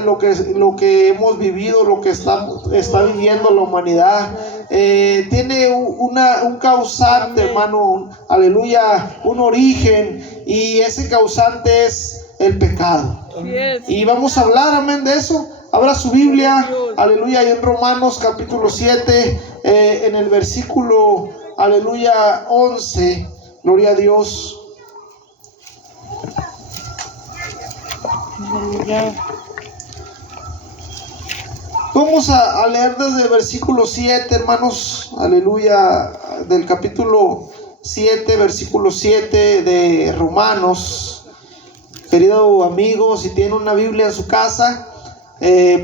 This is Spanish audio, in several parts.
de lo que hemos vivido, lo que está viviendo la humanidad. Tiene un causante, hermano, aleluya, un origen, y ese causante es el pecado. Y vamos a hablar, amén, de eso. Abra su Biblia, aleluya, y en Romanos capítulo 7, en el versículo, aleluya, 11, gloria a Dios. Vamos a leer desde el versículo 7, hermanos, aleluya, del capítulo 7, versículo 7 de Romanos. Querido amigo, si tiene una Biblia en su casa,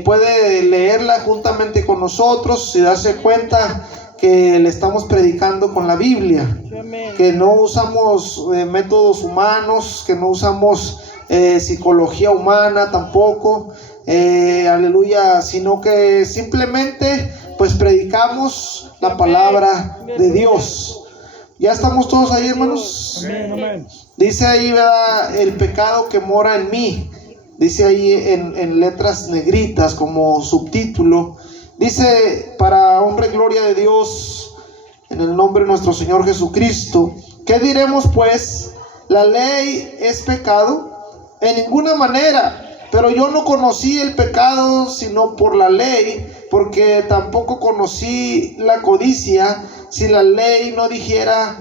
puede leerla juntamente con nosotros y darse cuenta que le estamos predicando con la Biblia, que no usamos métodos humanos, que no usamos psicología humana tampoco, aleluya, sino que simplemente pues predicamos la palabra de Dios. ¿Ya estamos todos ahí, hermanos? Amén. Dice ahí, ¿verdad? El pecado que mora en mí. Dice ahí en letras negritas como subtítulo. Dice, para honra y gloria de Dios, en el nombre de nuestro Señor Jesucristo, ¿qué diremos pues? ¿La ley es pecado? En ninguna manera. Pero yo no conocí el pecado sino por la ley, porque tampoco conocí la codicia, si la ley no dijera,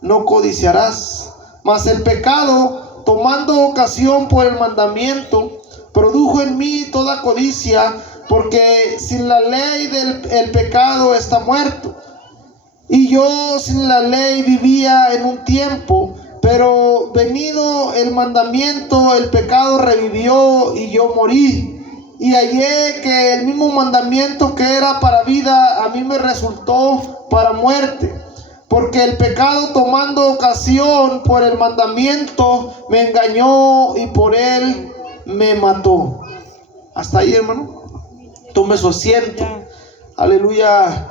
no codiciarás. Mas el pecado, tomando ocasión por el mandamiento, produjo en mí toda codicia, porque sin la ley el pecado está muerto. Y yo sin la ley vivía en un tiempo, pero venido el mandamiento, el pecado revivió y yo morí. Y hallé que el mismo mandamiento que era para vida, a mí me resultó para muerte. Porque el pecado, tomando ocasión por el mandamiento, me engañó y por él me mató. Hasta ahí, hermano. Tome su asiento. Aleluya.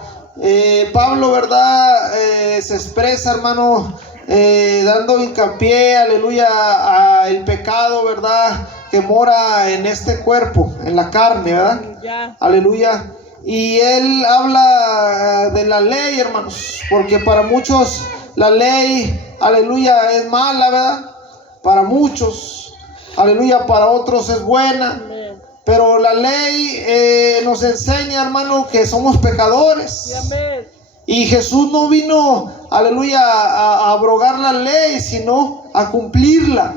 Pablo, ¿verdad? Se expresa, hermano, dando hincapié, aleluya, al pecado, ¿verdad?, que mora en este cuerpo, en la carne, ¿verdad? Aleluya. Y él habla de la ley, hermanos, porque para muchos la ley, aleluya, es mala, ¿verdad? Para muchos, aleluya, para otros es buena. Pero la ley nos enseña, hermano, que somos pecadores. Y Jesús no vino, aleluya, a abrogar la ley, sino a cumplirla.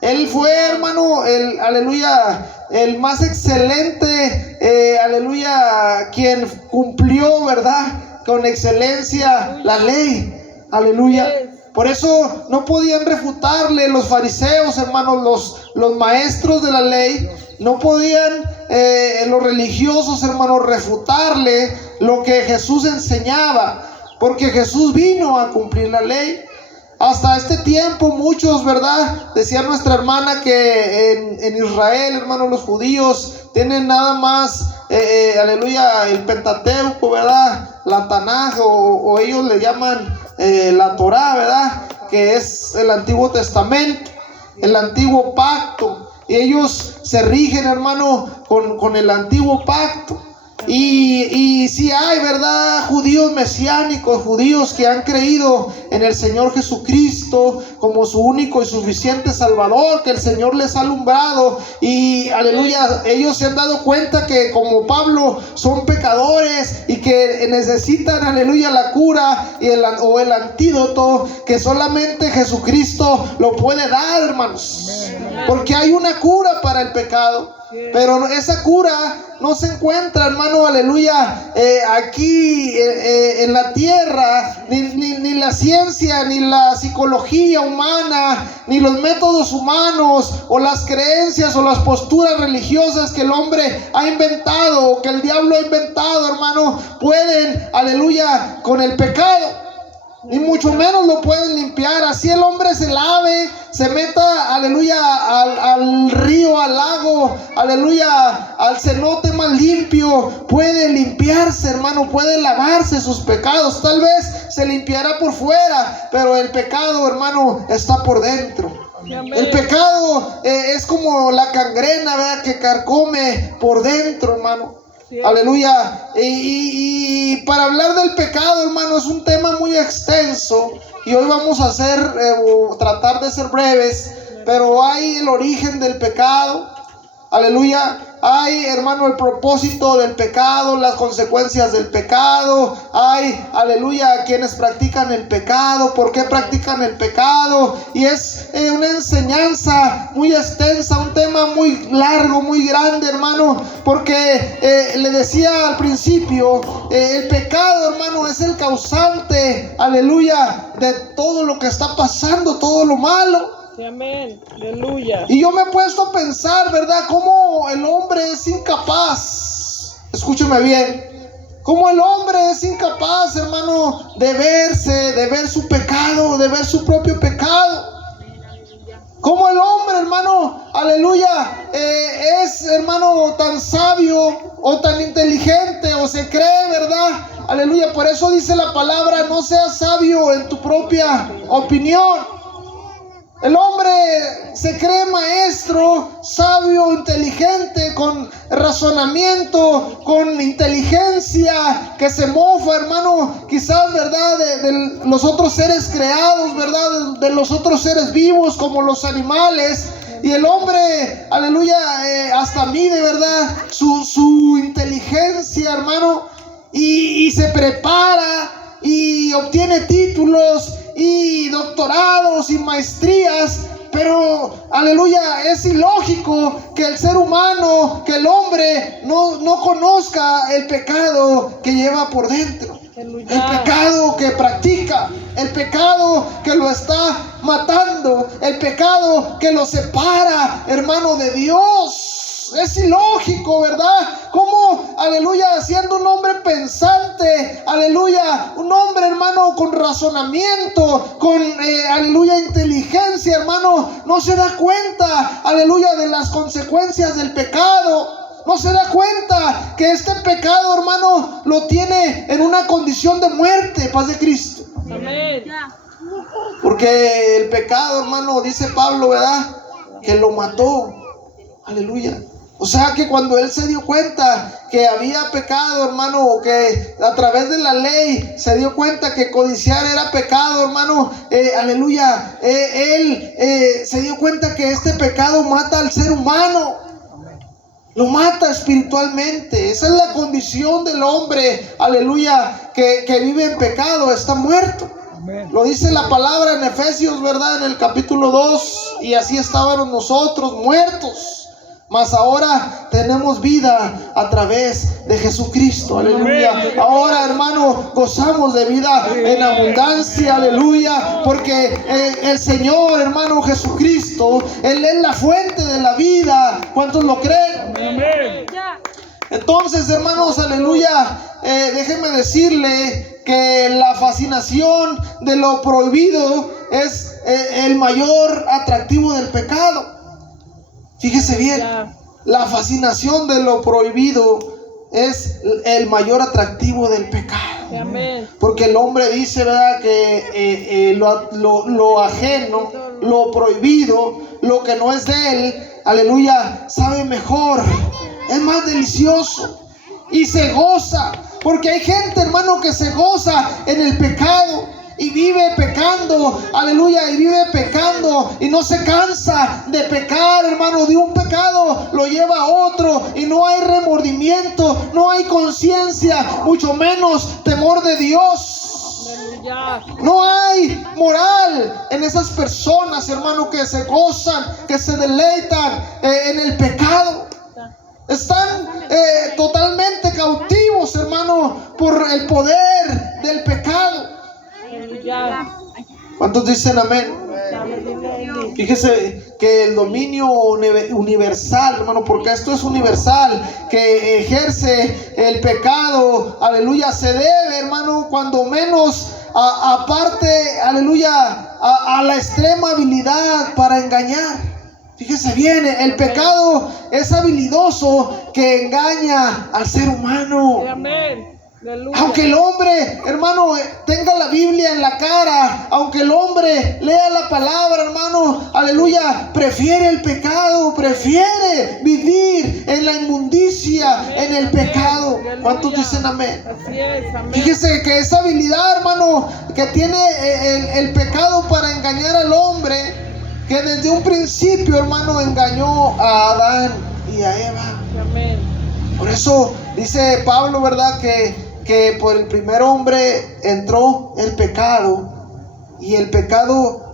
Él fue, hermano, aleluya, el más excelente, aleluya, quien cumplió, ¿verdad?, con excelencia la ley. Aleluya. Por eso no podían refutarle los fariseos, hermanos, los maestros de la ley. No podían los religiosos, hermanos, refutarle lo que Jesús enseñaba, porque Jesús vino a cumplir la ley. Hasta este tiempo muchos, ¿verdad?, decía nuestra hermana que en Israel, hermanos, los judíos tienen nada más, aleluya, el Pentateuco, ¿verdad?, la Tanaj, o ellos le llaman la Torá, ¿verdad?, que es el Antiguo Testamento, el Antiguo Pacto. Y ellos se rigen, hermano, con el Antiguo Pacto. Y sí hay, ¿verdad?, judíos mesiánicos, judíos que han creído en el Señor Jesucristo como su único y suficiente Salvador, que el Señor les ha alumbrado. Y aleluya, ellos se han dado cuenta que, como Pablo, son pecadores y que necesitan, aleluya, la cura o el antídoto, que solamente Jesucristo lo puede dar, hermanos. Porque hay una cura para el pecado, pero esa cura no se encuentra, hermano, aleluya, aquí en la tierra. Ni la ciencia, ni la psicología humana, ni los métodos humanos, o las creencias o las posturas religiosas que el hombre ha inventado, o que el diablo ha inventado, hermano, pueden, aleluya, con el pecado. Ni mucho menos lo pueden limpiar. Así el hombre se lave, se meta, aleluya, al río, al lago, aleluya, al cenote más limpio, puede limpiarse, hermano, puede lavarse sus pecados. Tal vez se limpiará por fuera, pero el pecado, hermano, está por dentro. El pecado es como la gangrena, ¿verdad? Que carcome por dentro, hermano. Aleluya. Y para hablar del pecado, hermano, es un tema muy extenso. Y hoy vamos a tratar de ser breves. Pero hay el origen del pecado. Aleluya. Hay, hermano, el propósito del pecado, las consecuencias del pecado. Hay, aleluya, quienes practican el pecado, por qué practican el pecado. Y es una enseñanza muy extensa, un tema muy largo, muy grande, hermano. Porque le decía al principio, el pecado, hermano, es el causante, aleluya, de todo lo que está pasando, todo lo malo. Amén, aleluya. Y yo me he puesto a pensar, ¿verdad? Cómo el hombre es incapaz, escúcheme bien, cómo el hombre es incapaz, hermano, de ver su pecado, de ver su propio pecado. Cómo el hombre, hermano, aleluya, es, hermano, tan sabio o tan inteligente o se cree, ¿verdad? Aleluya, por eso dice la palabra, no seas sabio en tu propia opinión. El hombre se cree maestro, sabio, inteligente, con razonamiento, con inteligencia, que se mofa, hermano, quizás, ¿verdad? De los otros seres creados, ¿verdad? De los otros seres vivos, como los animales. Y el hombre, aleluya, hasta mide, ¿verdad? Su inteligencia, hermano, y se prepara y obtiene títulos y doctorados y maestrías, pero aleluya, es ilógico que el ser humano, que el hombre no conozca el pecado que lleva por dentro, el pecado que practica, el pecado que lo está matando, el pecado que lo separa, hermano, de Dios. Es ilógico, ¿verdad? Como, aleluya, siendo un hombre pensante, aleluya, un hombre, hermano, con razonamiento, con, aleluya, inteligencia, hermano, no se da cuenta, aleluya, de las consecuencias del pecado. No se da cuenta que este pecado, hermano, lo tiene en una condición de muerte, paz de Cristo. Amén. Porque el pecado, hermano, dice Pablo, ¿verdad? Que lo mató. Aleluya. O sea que cuando él se dio cuenta que había pecado, hermano, que a través de la ley se dio cuenta que codiciar era pecado, hermano, aleluya, él se dio cuenta que este pecado mata al ser humano, lo mata espiritualmente. Esa es la condición del hombre, aleluya, que vive en pecado, está muerto. Lo dice la palabra en Efesios, ¿verdad? En el capítulo 2, y así estábamos nosotros muertos. Mas ahora tenemos vida a través de Jesucristo, aleluya. Ahora, hermano, gozamos de vida en abundancia, aleluya. Porque el Señor, hermano, Jesucristo, Él es la fuente de la vida. ¿Cuántos lo creen? Amén. Entonces, hermanos, aleluya, déjenme decirle que la fascinación de lo prohibido es el mayor atractivo del pecado. Fíjese bien, la fascinación de lo prohibido es el mayor atractivo del pecado. Amén. Porque el hombre dice, ¿verdad?, que lo ajeno, lo prohibido, lo que no es de él, aleluya, sabe mejor, es más delicioso y se goza. Porque hay gente, hermano, que se goza en el pecado y vive pecando, aleluya, y vive pecando y no se cansa de pecar, hermano. De un pecado lo lleva a otro y no hay remordimiento, no hay conciencia, mucho menos temor de Dios. No hay moral en esas personas, hermano, que se gozan, que se deleitan en el pecado. Están totalmente cautivos, hermano, por el poder del pecado. ¿Cuántos dicen amén? Fíjese que el dominio universal, hermano, porque esto es universal, que ejerce el pecado, aleluya, se debe, hermano, cuando menos aparte, aleluya, a la extrema habilidad para engañar. Fíjese bien, el pecado es habilidoso que engaña al ser humano. Amén. Aleluya. Aunque el hombre, hermano, tenga la Biblia en la cara, aunque el hombre lea la palabra, hermano, aleluya, prefiere el pecado, prefiere vivir en la inmundicia, Amén, en el amén. pecado. Aleluya. ¿Cuántos dicen amén? Así es, amén. Fíjese que esa habilidad, hermano, que tiene el pecado para engañar al hombre, que desde un principio, hermano, engañó a Adán y a Eva. Amén. Por eso dice Pablo, ¿verdad? Que por el primer hombre entró el pecado, y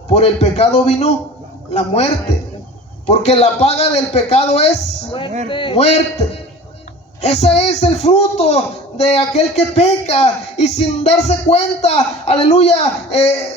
por el pecado vino la muerte, porque la paga del pecado es Muerte. muerte. Ese es el fruto de aquel que peca y sin darse cuenta, aleluya,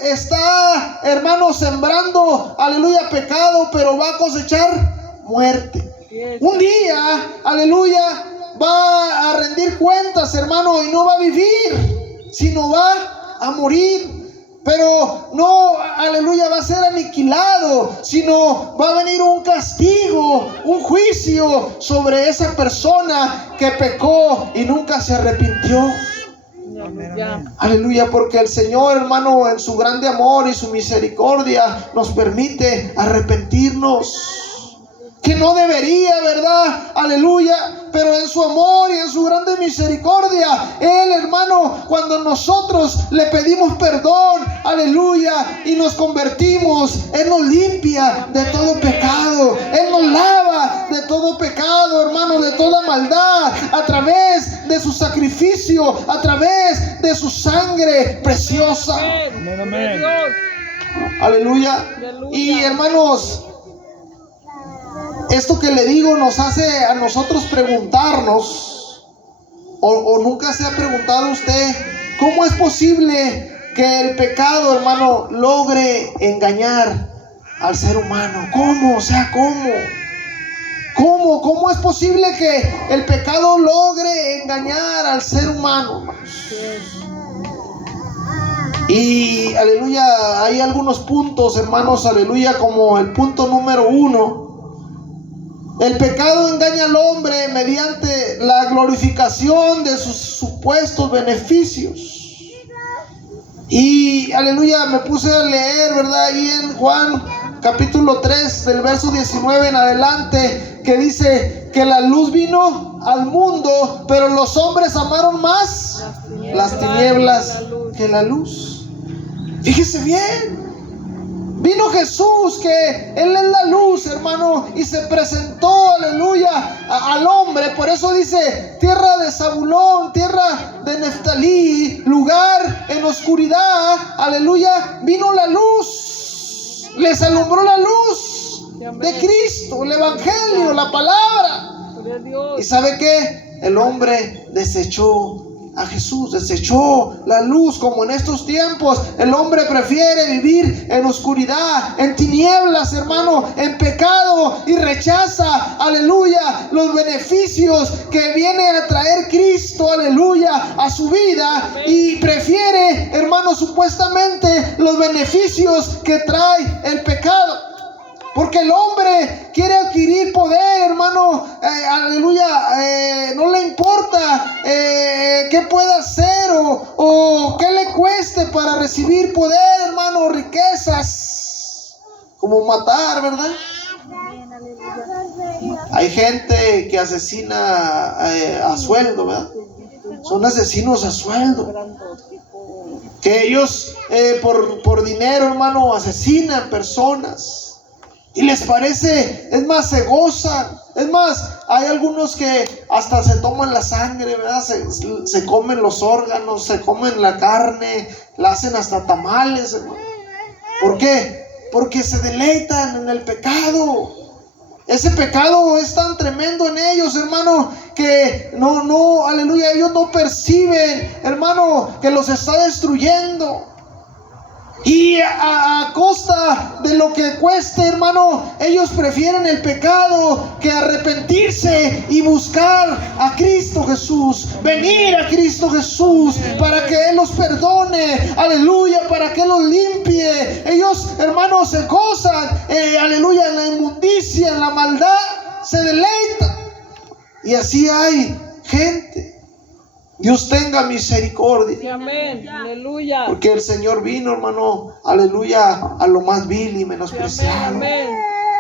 está, hermano, sembrando, aleluya, pecado, pero va a cosechar muerte. Así es. Un día, aleluya, va a rendir cuentas, hermano, y no va a vivir, sino va a morir. Pero no, aleluya, va a ser aniquilado, sino va a venir un castigo, un juicio sobre esa persona que pecó y nunca se arrepintió. Aleluya. Aleluya, porque el Señor, hermano, en su grande amor y su misericordia nos permite arrepentirnos. Que no debería, ¿verdad? Aleluya. Pero en su amor y en su grande misericordia, Él, hermano, cuando nosotros le pedimos perdón, aleluya, y nos convertimos, Él nos limpia de todo pecado. Él nos lava de todo pecado, hermano, de toda maldad, a través de su sacrificio, a través de su sangre preciosa. Amén. Amén. Dios. Aleluya. Aleluya. Y hermanos, esto que le digo nos hace a nosotros preguntarnos, o nunca se ha preguntado usted, ¿cómo es posible que el pecado, hermano, logre engañar al ser humano? ¿Cómo? O sea, ¿cómo? ¿Cómo es posible que el pecado logre engañar al ser humano, hermanos? Y aleluya, hay algunos puntos, hermanos, aleluya, como el punto número 1. El pecado engaña al hombre mediante la glorificación de sus supuestos beneficios. Y aleluya, me puse a leer, ¿verdad? Ahí en Juan capítulo 3, del verso 19 en adelante, que dice que la luz vino al mundo, pero los hombres amaron más las tinieblas que la luz. Fíjese bien. Vino Jesús, que Él es la luz, hermano, y se presentó, aleluya, al hombre. Por eso dice, tierra de Zabulón, tierra de Neftalí, lugar en oscuridad, aleluya, vino la luz. Les alumbró la luz de Cristo, el evangelio, la palabra. Gloria a Dios. ¿Y sabe qué? El hombre desechó a Jesús, desechó la luz. Como en estos tiempos el hombre prefiere vivir en oscuridad, en tinieblas, hermano, en pecado, y rechaza, aleluya, los beneficios que viene a traer Cristo, aleluya, a su vida, y prefiere, hermano, supuestamente los beneficios que trae el pecado. Porque el hombre quiere adquirir poder, hermano, aleluya, no le importa qué pueda hacer o qué le cueste para recibir poder, hermano, riquezas, como matar, ¿verdad? Hay gente que asesina a sueldo, ¿verdad? Son asesinos a sueldo. Que ellos por dinero, hermano, asesinan personas. Y les parece, es más, se gozan. Es más, hay algunos que hasta se toman la sangre, ¿verdad? Se comen los órganos, se comen la carne, la hacen hasta tamales, hermano. ¿Por qué? Porque se deleitan en el pecado. Ese pecado es tan tremendo en ellos, hermano, que no, aleluya, ellos no perciben, hermano, que los está destruyendo. Y a costa de lo que cueste, hermano, ellos prefieren el pecado que arrepentirse y buscar a Cristo Jesús, venir a Cristo Jesús para que Él los perdone, aleluya, para que Él los limpie. Ellos, hermanos, se gozan, aleluya, en la inmundicia, en la maldad, se deleitan. Y así hay gente. Dios tenga misericordia. Sí, amén. Aleluya. Porque el Señor vino, hermano, aleluya, a lo más vil y Sí, amén, menospreciado. amén.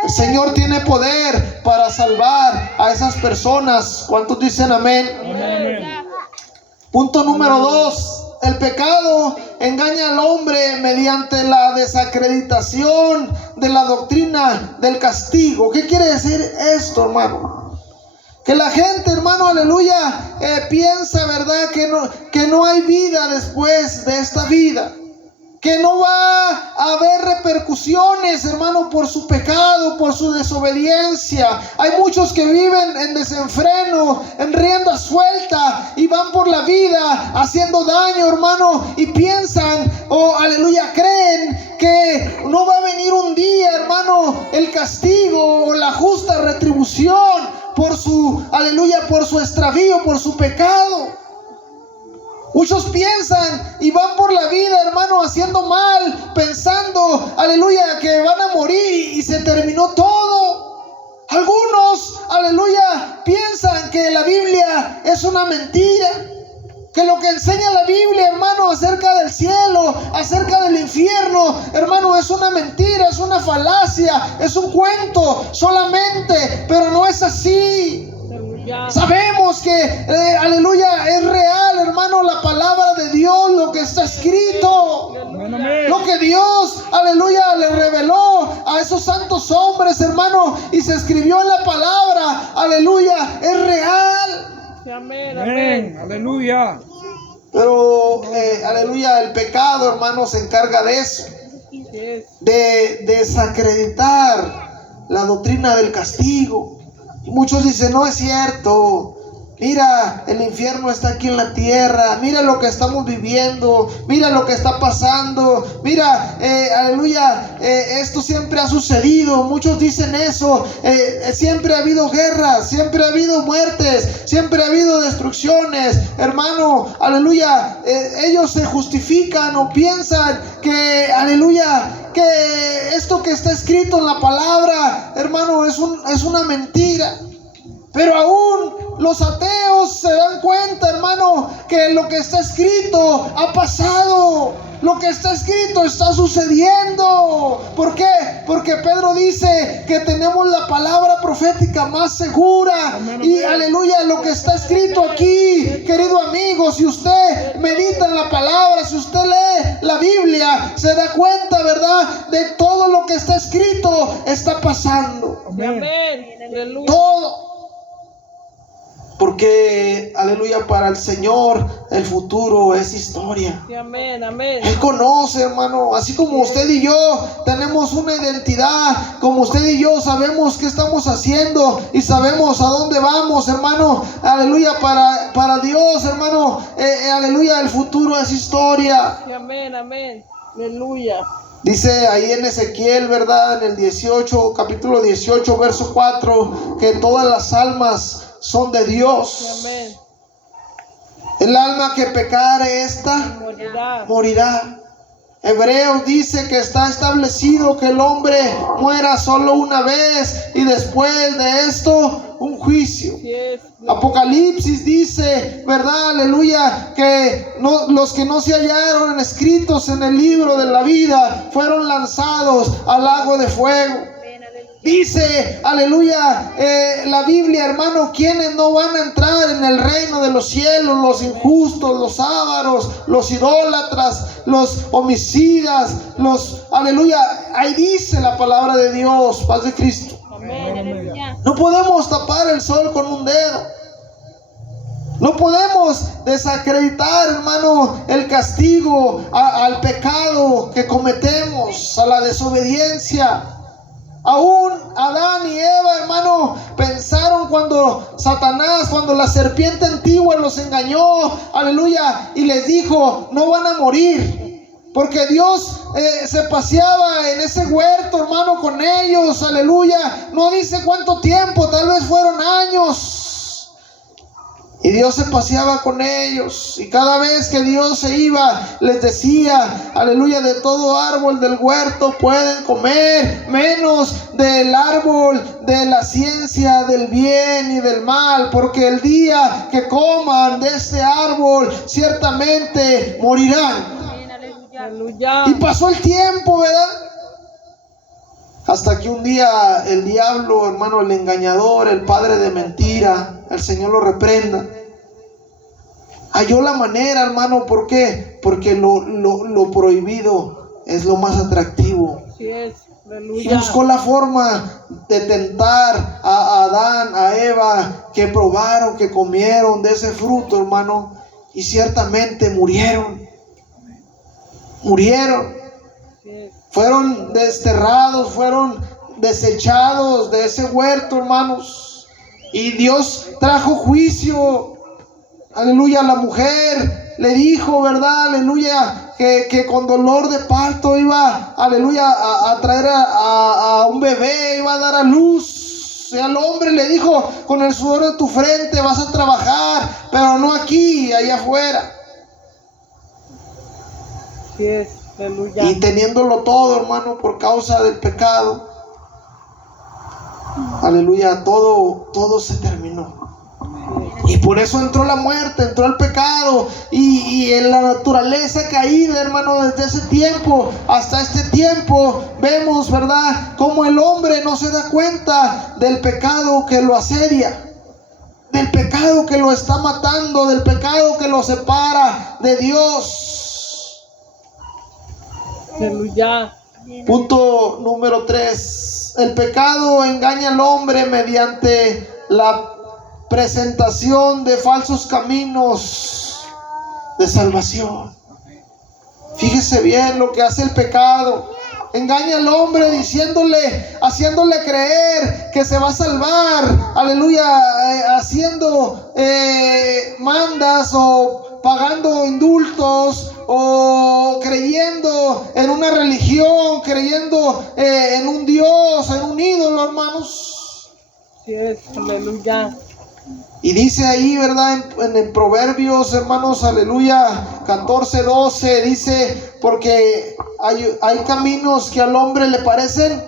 El Señor tiene poder para salvar a esas personas. ¿Cuántos dicen amén? Amén. Punto número 2. El pecado engaña al hombre mediante la desacreditación de la doctrina del castigo. ¿Qué quiere decir esto, hermano? Que la gente, hermano, aleluya, piensa, ¿verdad? Que no hay vida después de esta vida. Que no va a haber repercusiones, hermano, por su pecado, por su desobediencia. Hay muchos que viven en desenfreno, en rienda suelta, y van por la vida haciendo daño, hermano, y piensan, aleluya, creen que no va a venir un día, hermano, el castigo o la justa retribución por su, aleluya, por su extravío, por su pecado. Muchos piensan y van por la vida, hermano, haciendo mal, pensando, aleluya, que van a morir y se terminó todo. Algunos, aleluya, piensan que la Biblia es una mentira, que lo que enseña la Biblia, hermano, acerca del cielo, acerca del infierno, hermano, es una mentira, es una falacia, es un cuento solamente, pero no es así. Sabemos que, aleluya, es real, hermano, la palabra de Dios, lo que está escrito, lo que Dios, aleluya, le reveló a esos santos hombres, hermano, y se escribió en la palabra, aleluya, es real. Amén, amén. Aleluya. Pero, aleluya, el pecado, hermano, se encarga de eso, de desacreditar la doctrina del castigo. Y muchos dicen, no es cierto. Mira, el infierno está aquí en la tierra. Mira lo que estamos viviendo. Mira lo que está pasando. Mira, aleluya, esto siempre ha sucedido. Muchos dicen eso. Siempre ha habido guerras, siempre ha habido muertes, siempre ha habido destrucciones. Hermano, aleluya, ellos se justifican o piensan que, aleluya, que esto que está escrito en la palabra, hermano, es una mentira. Pero aún los ateos se dan cuenta, hermano, que lo que está escrito ha pasado. Lo que está escrito está sucediendo. ¿Por qué? Porque Pedro dice que tenemos la palabra profética más segura. Y aleluya, lo que está escrito aquí, querido amigo, si usted medita en la palabra, si usted lee la Biblia, se da cuenta, ¿verdad?, de todo lo que está escrito está pasando. Amén. Aleluya. Todo. Porque, aleluya, para el Señor el futuro es historia. Sí, amén, amén. Él conoce, hermano, así como usted y yo tenemos una identidad, como usted y yo sabemos qué estamos haciendo y sabemos a dónde vamos, hermano, aleluya, para Dios, hermano, aleluya, el futuro es historia. Sí, amén, amén. Aleluya. Dice ahí en Ezequiel, ¿verdad?, en el 18, capítulo 18, verso 4, que todas las almas son de Dios. Sí, amén. El alma que pecare, esta morirá. Hebreos dice que está establecido que el hombre muera solo una vez y después de esto un juicio. Sí es. Apocalipsis dice, ¿verdad?, aleluya, que los que no se hallaron escritos en el libro de la vida fueron lanzados al lago de fuego. Dice, aleluya, la Biblia, hermano, quienes no van a entrar en el reino de los cielos: los injustos, los ávaros, los idólatras, los homicidas, aleluya, ahí dice la palabra de Dios, paz de Cristo. Amén, aleluya. No podemos tapar el sol con un dedo. No podemos desacreditar, hermano, el castigo al pecado que cometemos, a la desobediencia. Aún Adán y Eva, hermano, pensaron cuando la serpiente antigua los engañó, aleluya, y les dijo, no van a morir, porque Dios se paseaba en ese huerto, hermano, con ellos, aleluya. No dice cuánto tiempo, tal vez fueron años. Y Dios se paseaba con ellos. Y cada vez que Dios se iba, les decía, aleluya, de todo árbol del huerto pueden comer, menos del árbol de la ciencia del bien y del mal, porque el día que coman de este árbol, ciertamente morirán. Aleluya. Y pasó el tiempo, ¿verdad? Hasta que un día el diablo, hermano, el engañador, el padre de mentira, el Señor lo reprenda, halló la manera, hermano. ¿Por qué? Porque lo prohibido es lo más atractivo. Así es. Y Aleluya. buscó la forma de tentar a Adán, a Eva, que probaron, que comieron de ese fruto, hermano, y ciertamente murieron. Así es. Fueron desterrados, fueron desechados de ese huerto, hermanos. Y Dios trajo juicio. Aleluya, la mujer le dijo, ¿verdad? Aleluya, que con dolor de parto iba, aleluya, a traer a un bebé, iba a dar a luz. Y al hombre le dijo, con el sudor de tu frente vas a trabajar, pero no aquí, allá afuera. Así es. Aleluya. Y teniéndolo todo, hermano, por causa del pecado, aleluya, todo se terminó. Y por eso entró la muerte, entró el pecado y en la naturaleza caída, hermano. Desde ese tiempo hasta este tiempo vemos, ¿verdad?, cómo el hombre no se da cuenta del pecado que lo asedia, del pecado que lo está matando, del pecado que lo separa de Dios. Aleluya. Punto número 3. El pecado engaña al hombre mediante la presentación de falsos caminos de salvación. Fíjese bien lo que hace el pecado. Engaña al hombre haciéndole creer que se va a salvar. Aleluya, haciendo mandas o pagando indultos o creyendo en una religión, creyendo en un Dios, en un ídolo, hermanos. Así es. Aleluya. Y dice ahí, ¿verdad? En Proverbios, hermanos, aleluya, 14:12, dice, porque hay caminos que al hombre le parecen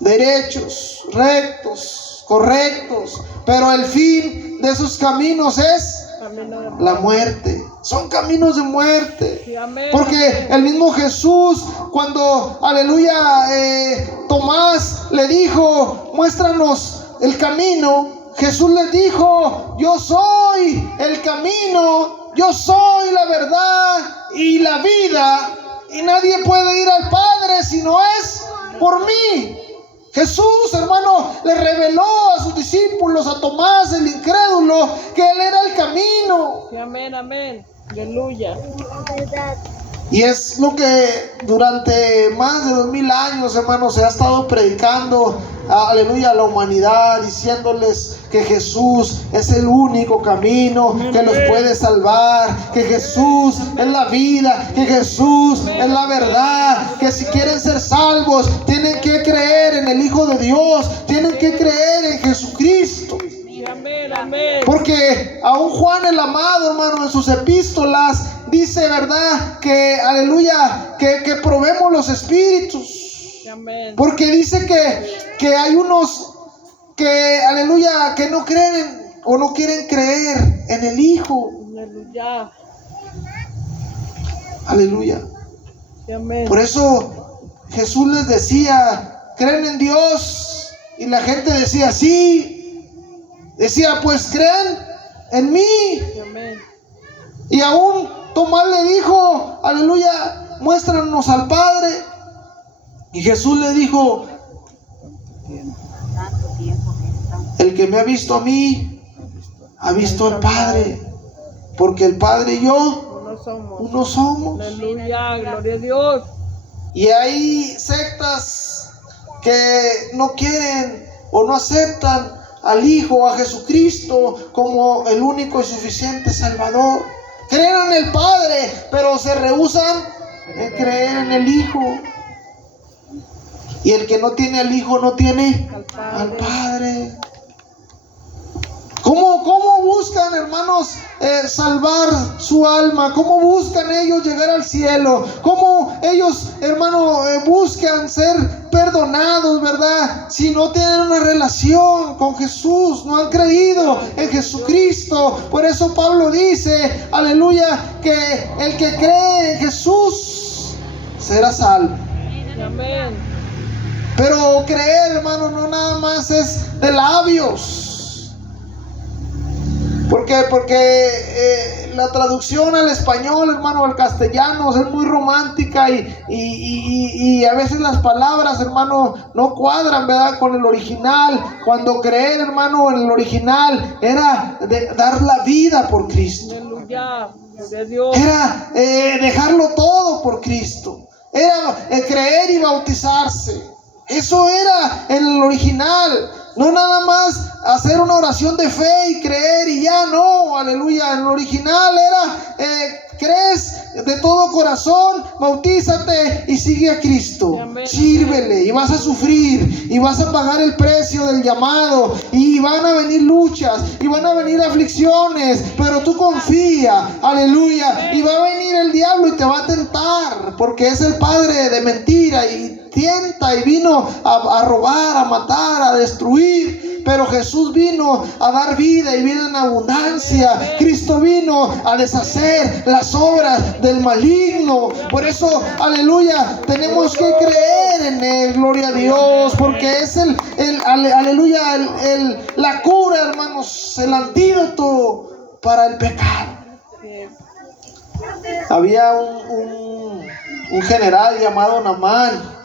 derechos, rectos, correctos, pero el fin de esos caminos es la muerte. Son caminos de muerte. Sí, amén. Porque el mismo Jesús, cuando, aleluya, Tomás le dijo, muéstranos el camino, Jesús les dijo, yo soy el camino, yo soy la verdad y la vida, y nadie puede ir al Padre si no es por mí. Jesús, hermano, le reveló a sus discípulos, a Tomás el incrédulo, que Él era el camino. Sí, amén, amén. Aleluya. Y es lo que durante más de 2000 años, hermanos, se ha estado predicando, aleluya, a la humanidad, diciéndoles que Jesús es el único camino que los puede salvar, que Jesús es la vida, que Jesús es la verdad, que si quieren ser salvos tienen que creer en el Hijo de Dios, tienen que creer en Jesucristo. Sí, amén, amén. Porque aún Juan el amado, hermano, en sus epístolas dice, ¿verdad?, que, aleluya, que probemos los espíritus. Sí, amén. Porque dice que hay unos que, aleluya, que no creen o no quieren creer en el Hijo. Aleluya. Aleluya. Sí, amén. Por eso Jesús les decía, ¿creen en Dios? Y la gente decía, sí. Decía, pues creen en mí. Sí, amén. Y aún Tomás le dijo, aleluya, muéstranos al Padre. Y Jesús le dijo, el que me ha visto a mí, ha visto al Padre. Porque el Padre y yo, uno somos. Aleluya, gloria a Dios. Y hay sectas que no quieren o no aceptan al Hijo, a Jesucristo, como el único y suficiente Salvador. Creen en el Padre, pero se rehúsan en creer en el Hijo. Y el que no tiene al Hijo no tiene al Padre. ¿Cómo hermanos, salvar su alma? ¿Cómo buscan ellos llegar al cielo? ¿Cómo ellos, hermano, buscan ser perdonados, verdad? Si no tienen una relación con Jesús, no han creído en Jesucristo. Por eso Pablo dice, aleluya, que el que cree en Jesús será salvo. Amén. Pero creer, hermano, no nada más es de labios. ¿Por qué? Porque la traducción al español, hermano, al castellano es muy romántica y a veces las palabras, hermano, no cuadran, ¿verdad?, con el original. Cuando creer, hermano, en el original era dar la vida por Cristo. Aleluya. Gloria a Dios. Era dejarlo todo por Cristo. Era creer y bautizarse. Eso era en el original. No nada más hacer una oración de fe y creer y ya, no, aleluya. En el original era crees de todo corazón, bautízate y sigue a Cristo. Sírvele y vas a sufrir y vas a pagar el precio del llamado y van a venir luchas y van a venir aflicciones, pero tú confía, aleluya. Y va a venir el diablo y te va a tentar, porque es el padre de mentira y tienta y vino a robar, a matar, a destruir. Pero Jesús vino a dar vida y vida en abundancia. Cristo vino a deshacer las obras del maligno. Por eso, aleluya, tenemos que creer en Él, gloria a Dios, porque es aleluya, la cura, hermanos, el antídoto para el pecado. Había un general llamado Naamán.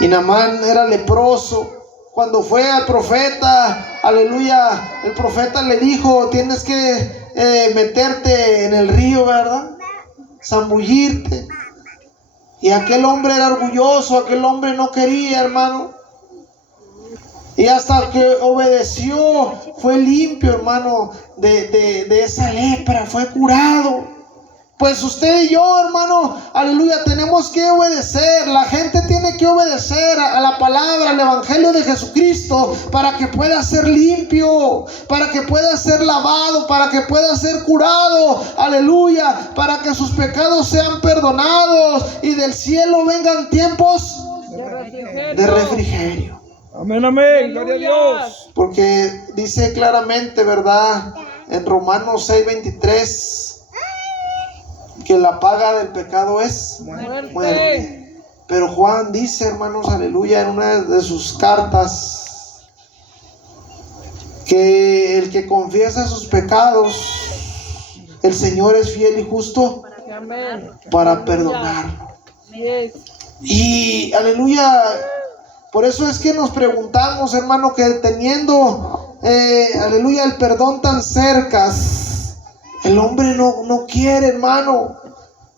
Y Naamán era leproso. Cuando fue al profeta, aleluya, el profeta le dijo, tienes que meterte en el río, ¿verdad? Zambullirte. Y aquel hombre era orgulloso, aquel hombre no quería, hermano. Y hasta que obedeció, fue limpio, hermano, de esa lepra, fue curado. Pues usted y yo, hermano, aleluya, tenemos que obedecer. La gente tiene que obedecer a la palabra, al evangelio de Jesucristo, para que pueda ser limpio, para que pueda ser lavado, para que pueda ser curado, aleluya, para que sus pecados sean perdonados y del cielo vengan tiempos de refrigerio. Amén, amén, gloria a Dios. Porque dice claramente, ¿verdad?, en Romanos 6:23, que la paga del pecado es muerte. Pero Juan dice, hermanos, aleluya, en una de sus cartas, que el que confiesa sus pecados, el Señor es fiel y justo para perdonarlo. Y aleluya, por eso es que nos preguntamos, hermano, que teniendo aleluya, el perdón tan cerca, el hombre no quiere, hermano.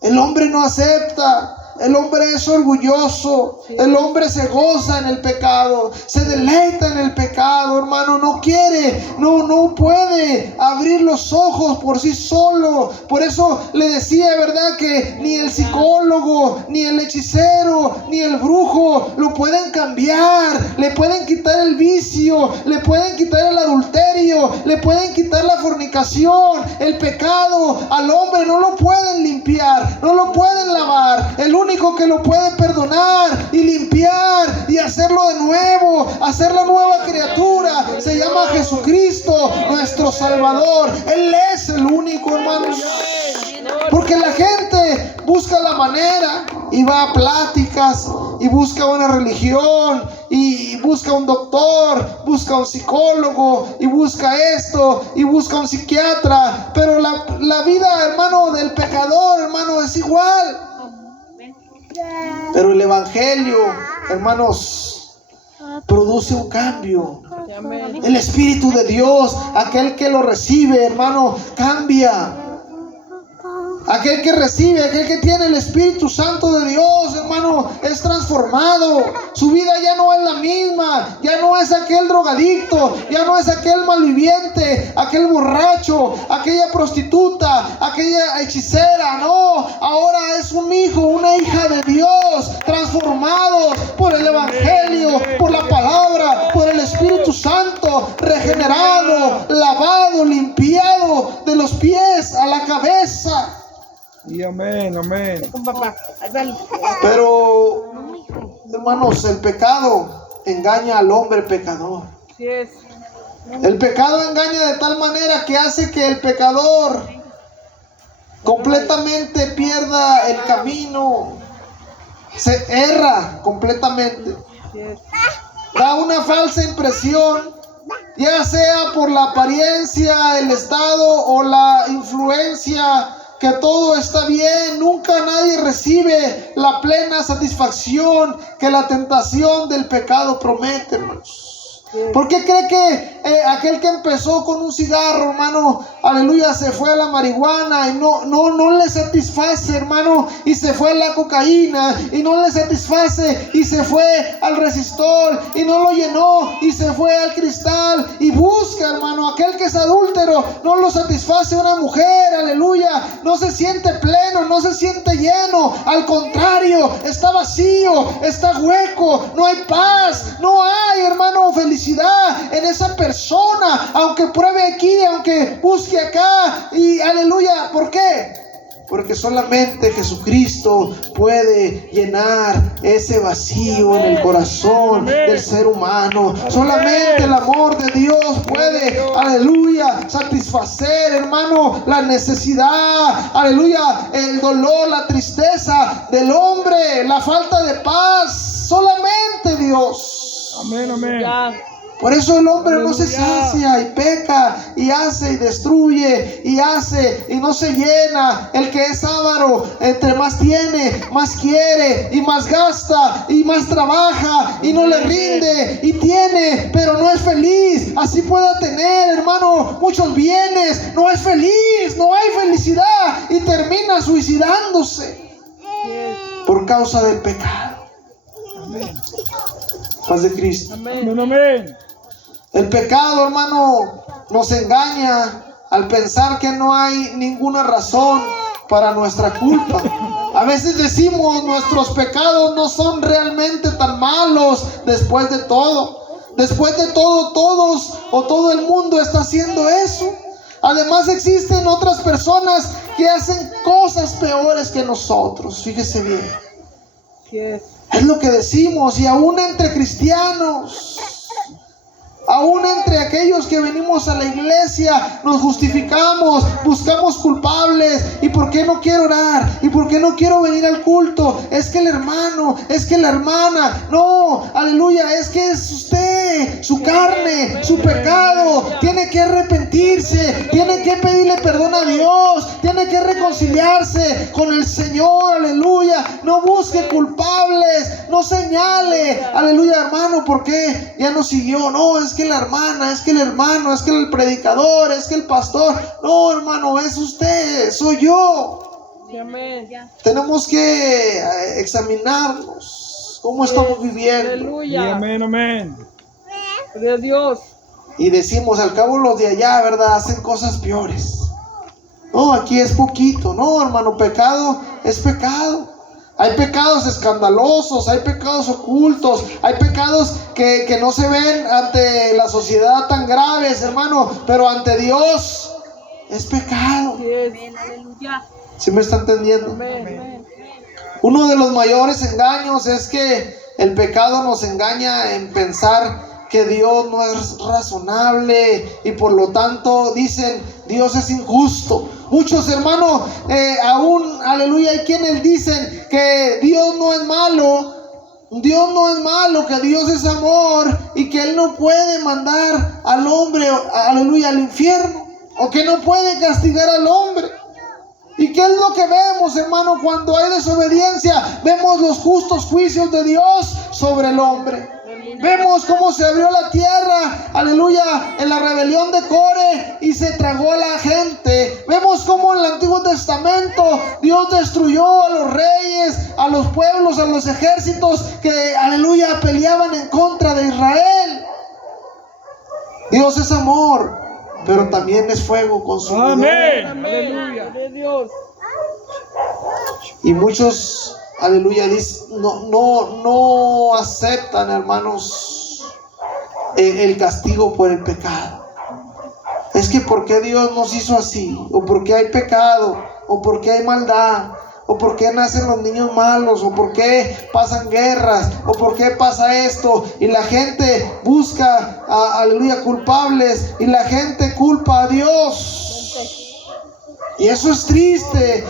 El hombre no acepta. El hombre es orgulloso. El hombre se goza en el pecado. Se deleita en el pecado, hermano. No quiere, no puede abrir los ojos por sí solo. Por eso le decía, ¿verdad?, que ni el psicólogo, ni el hechicero, ni el brujo lo pueden cambiar. Le pueden quitar el vicio, le pueden quitar el adulterio, le pueden quitar la fornicación, el pecado. Al hombre no lo pueden limpiar, no lo pueden lavar. El único que lo puede perdonar y limpiar y hacerlo de nuevo, hacer la nueva criatura, se llama Jesucristo, nuestro Salvador. Él es el único, hermanos. Porque la gente busca la manera y va a pláticas y busca una religión y busca un doctor, busca un psicólogo y busca esto y busca un psiquiatra. Pero la vida, hermano, del pecador, hermano, es igual. Pero el evangelio, hermanos, produce un cambio. El Espíritu de Dios, aquel que lo recibe, hermano, cambia. Aquel que recibe, aquel que tiene el Espíritu Santo de Dios, hermano, es transformado. Su vida ya no es la misma. Ya no es aquel drogadicto, ya no es aquel malviviente, aquel borracho, aquella prostituta, aquella hechicera. No, ahora es un hijo, una hija de Dios, transformados por el evangelio, por la palabra, por el Espíritu Santo, regenerado, lavado, lavado, limpiado de los pies a la cabeza. Y amén, amén. Pero, hermanos, el pecado engaña al hombre pecador. Así es. El pecado engaña de tal manera que hace que el pecador completamente pierda el camino, se erra completamente, Así es. da una falsa impresión, ya sea por la apariencia, el estado o la influencia, que todo está bien. Nunca nadie recibe la plena satisfacción que la tentación del pecado promete, hermanos. ¿Por qué cree que aquel que empezó con un cigarro, hermano, aleluya, se fue a la marihuana y no le satisface, hermano, y se fue a la cocaína y no le satisface y se fue al resistor y no lo llenó y se fue al cristal y busca, hermano, aquel que es adúltero, no lo satisface una mujer, aleluya, no se siente pleno, no se siente lleno, al contrario, está vacío, está hueco, no hay paz, no hay, hermano, felicidad en esa persona, aunque pruebe aquí, aunque busque acá, y aleluya. ¿Por qué? Porque solamente Jesucristo puede llenar ese vacío en el corazón del ser humano. Solamente el amor de Dios puede, aleluya, satisfacer, hermano, la necesidad, aleluya, el dolor, la tristeza del hombre, la falta de paz. Solamente Dios. Amén, amén. Por eso el hombre no se sacia y peca y hace y destruye y hace y no se llena. El que es avaro, entre más tiene, más quiere y más gasta y más trabaja y no le rinde y tiene, pero no es feliz. Así pueda tener, hermano, muchos bienes, no es feliz, no hay felicidad y termina suicidándose por causa del pecado. Amén. Paz de Cristo. Amén, amén. El pecado, hermano, nos engaña al pensar que no hay ninguna razón para nuestra culpa. A veces decimos, nuestros pecados no son realmente tan malos después de todo. Después de todo, todos o todo el mundo está haciendo eso. Además existen otras personas que hacen cosas peores que nosotros. Fíjese bien. Es lo que decimos, y aún entre cristianos, aún entre aquellos que venimos a la iglesia, nos justificamos, buscamos culpables. ¿Y por qué no quiero orar? ¿Y por qué no quiero venir al culto? Es que el hermano, es que la hermana. No, aleluya, es que es usted, su carne, su pecado. Tiene que arrepentirse, tiene que pedirle perdón a Dios, tiene que reconciliarse con el Señor, aleluya. No busque culpables, no señale, aleluya, hermano, ¿por qué ya no siguió? No, es que la hermana, es que el hermano, es que el predicador, es que el pastor. No, hermano, es usted, soy yo. Amén. Tenemos que examinarnos cómo estamos viviendo. Aleluya. Amén, amén. Gloria a Dios. Y decimos, al cabo los de allá, ¿verdad?, hacen cosas peores. No, aquí es poquito. No, hermano, pecado es pecado. Hay pecados escandalosos, hay pecados ocultos, hay pecados que no se ven ante la sociedad tan graves, hermano, pero ante Dios es pecado. ¿Sí me está entendiendo? Amén. Uno de los mayores engaños es que el pecado nos engaña en pensar que Dios no es razonable y por lo tanto dicen, Dios es injusto. Muchos hermanos, aún, aleluya, hay quienes dicen que Dios no es malo. Dios no es malo, que Dios es amor y que Él no puede mandar al hombre, aleluya, al infierno, o que no puede castigar al hombre. ¿Y qué es lo que vemos, hermano, cuando hay desobediencia? Vemos los justos juicios de Dios sobre el hombre. Vemos cómo se abrió la tierra, aleluya, en la rebelión de Core y se tragó a la gente. Vemos cómo en el Antiguo Testamento Dios destruyó a los reyes, a los pueblos, a los ejércitos que, aleluya, peleaban en contra de Israel. Dios es amor, pero también es fuego consumidor. Amén. Aleluya. Gloria a Dios. Y muchos, aleluya, no aceptan, hermanos, el castigo por el pecado. Es que ¿por qué Dios nos hizo así? ¿O por qué hay pecado? ¿O por qué hay maldad? ¿O por qué nacen los niños malos? ¿O por qué pasan guerras? ¿O por qué pasa esto? Y la gente busca, aleluya, culpables. Y la gente culpa a Dios. Y eso es triste,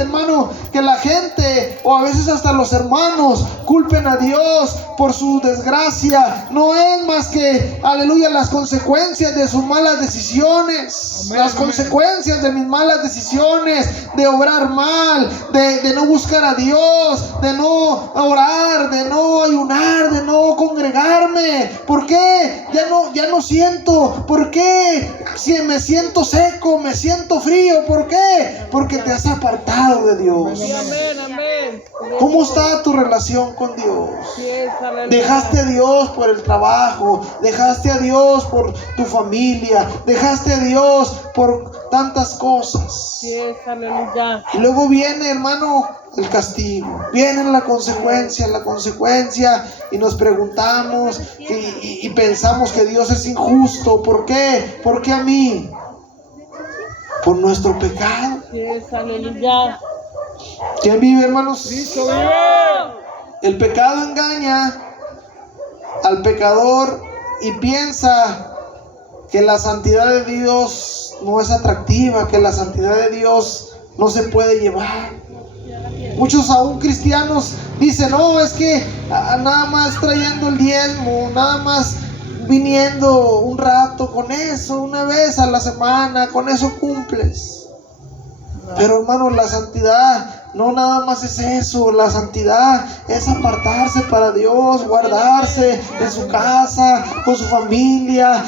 hermano, que la gente, o a veces hasta los hermanos, culpen a Dios por su desgracia. No es más que, aleluya, las consecuencias de sus malas decisiones. Amén, las amén. consecuencias de mis malas decisiones, de obrar mal, de no buscar a Dios, de no orar, de no ayunar, de no congregarme. ¿Por qué? Ya no siento. ¿Por qué? Si me siento seco, me siento frío. ¿Por qué? Porque te has apartado de Dios. Sí, amén, amén. ¿Cómo está tu relación con Dios? Sí, aleluya. Dejaste a Dios por el trabajo, dejaste a Dios por tu familia, dejaste a Dios por tantas cosas. Sí, aleluya. Y luego viene, hermano, el castigo, viene la consecuencia, y nos preguntamos y pensamos que Dios es injusto. ¿Por qué? ¿Por qué a mí? Por nuestro pecado. Sí, aleluya. ¿Quién vive, hermanos? Cristo vive. El pecado engaña al pecador y piensa que la santidad de Dios no es atractiva, que la santidad de Dios no se puede llevar. Muchos aún cristianos dicen, no, es que nada más trayendo el diezmo, nada más viniendo un rato con eso, una vez a la semana, con eso cumples. Pero hermano, la santidad no nada más es eso. La santidad es apartarse para Dios, guardarse en su casa, con su familia,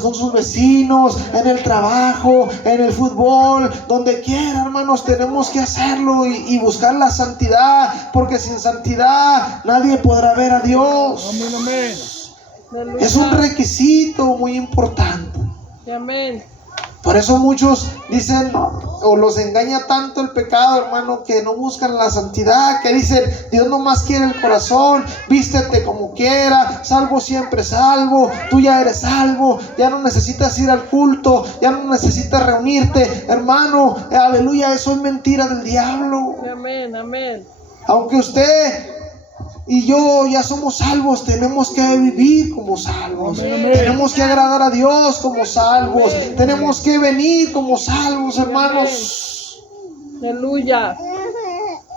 con sus vecinos, en el trabajo, en el fútbol, donde quiera, hermanos. Tenemos que hacerlo y buscar la santidad, porque sin santidad nadie podrá ver a Dios. Amén, amén. Es un requisito muy importante. Sí, amén. Por eso muchos dicen, o los engaña tanto el pecado, hermano, que no buscan la santidad, que dicen, Dios nomás quiere el corazón, vístete como quiera, salvo siempre salvo, tú ya eres salvo, ya no necesitas ir al culto, ya no necesitas reunirte, hermano, aleluya, eso es mentira del diablo. Sí, amén, amén. Aunque usted y yo ya somos salvos, tenemos que vivir como salvos. Amén. Tenemos que agradar a Dios como salvos. Tenemos que venir como salvos, hermanos. Aleluya.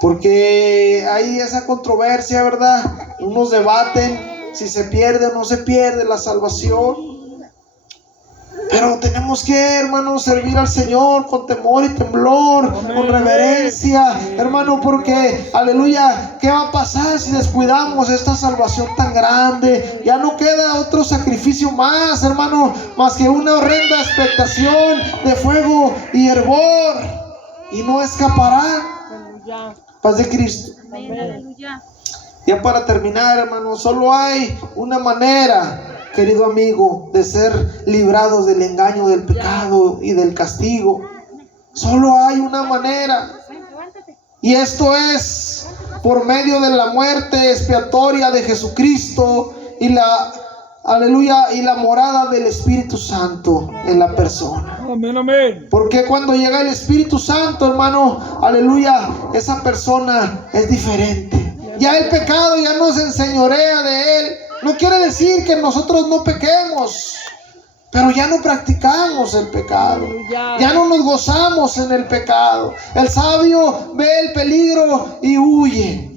Porque hay esa controversia, ¿verdad? Unos debaten si se pierde o no se pierde la salvación. Pero tenemos que, hermanos, servir al Señor con temor y temblor, Amén. con reverencia, hermano, porque, aleluya, ¿qué va a pasar si descuidamos esta salvación tan grande? Ya no queda otro sacrificio más, hermano, más que una horrenda expectación de fuego y hervor, y no escaparán. Aleluya. Paz de Cristo. Amén. Ya para terminar, hermano, solo hay una manera, querido amigo, de ser librados del engaño del pecado y del castigo. Solo hay una manera, y esto es por medio de la muerte expiatoria de Jesucristo y la, aleluya, y la morada del Espíritu Santo en la persona. Amén, amén. Porque cuando llega el Espíritu Santo, hermano, aleluya, esa persona es diferente. Ya el pecado ya no se enseñorea de él. No quiere decir que nosotros no pequemos, pero ya no practicamos el pecado. Ya no nos gozamos en el pecado. El sabio ve el peligro y huye.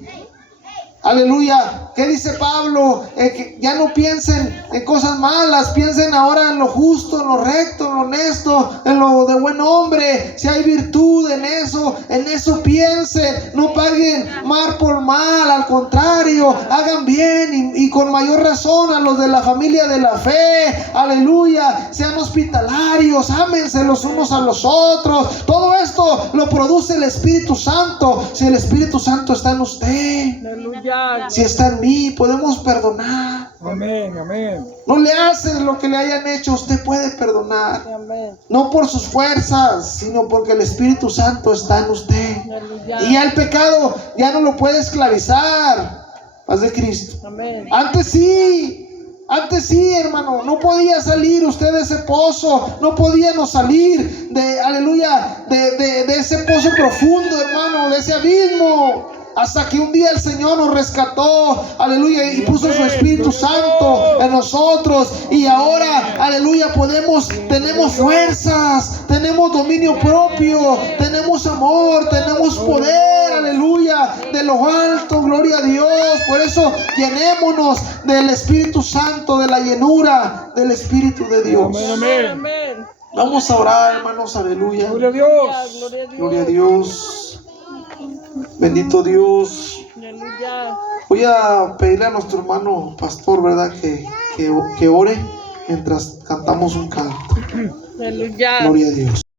Aleluya. ¿Qué dice Pablo? Que ya no piensen en cosas malas, piensen ahora en lo justo, en lo recto, en lo honesto, en lo de buen hombre. Si hay virtud en eso piensen. No paguen mal por mal, al contrario, hagan bien y con mayor razón a los de la familia de la fe. Aleluya. Sean hospitalarios, ámense los unos a los otros. Todo esto lo produce el Espíritu Santo. Si el Espíritu Santo está en usted, Aleluya. si está en mí, podemos perdonar. Amén, amén. No le hacen lo que le hayan hecho, usted puede perdonar. Amén. No por sus fuerzas, sino porque el Espíritu Santo está en usted. Aleluya. Y ya el pecado ya no lo puede esclavizar. Paz de Cristo. Amén. Antes sí, Antes sí, hermano, no podía salir usted de ese pozo, no podíamos salir de, aleluya, de ese pozo profundo, hermano, de ese abismo, hasta que un día el Señor nos rescató, aleluya, y puso su Espíritu Santo en nosotros, y ahora, aleluya, tenemos fuerzas, tenemos dominio propio, tenemos amor, tenemos poder, aleluya, de lo alto, gloria a Dios. Por eso llenémonos del Espíritu Santo, de la llenura del Espíritu de Dios. Amén, amén. Vamos a orar, hermanos, aleluya. Gloria a Dios. Gloria a Dios. Bendito Dios. Aleluya. Voy a pedirle a nuestro hermano pastor, ¿verdad? Que ore mientras cantamos un canto. Aleluya. Gloria a Dios.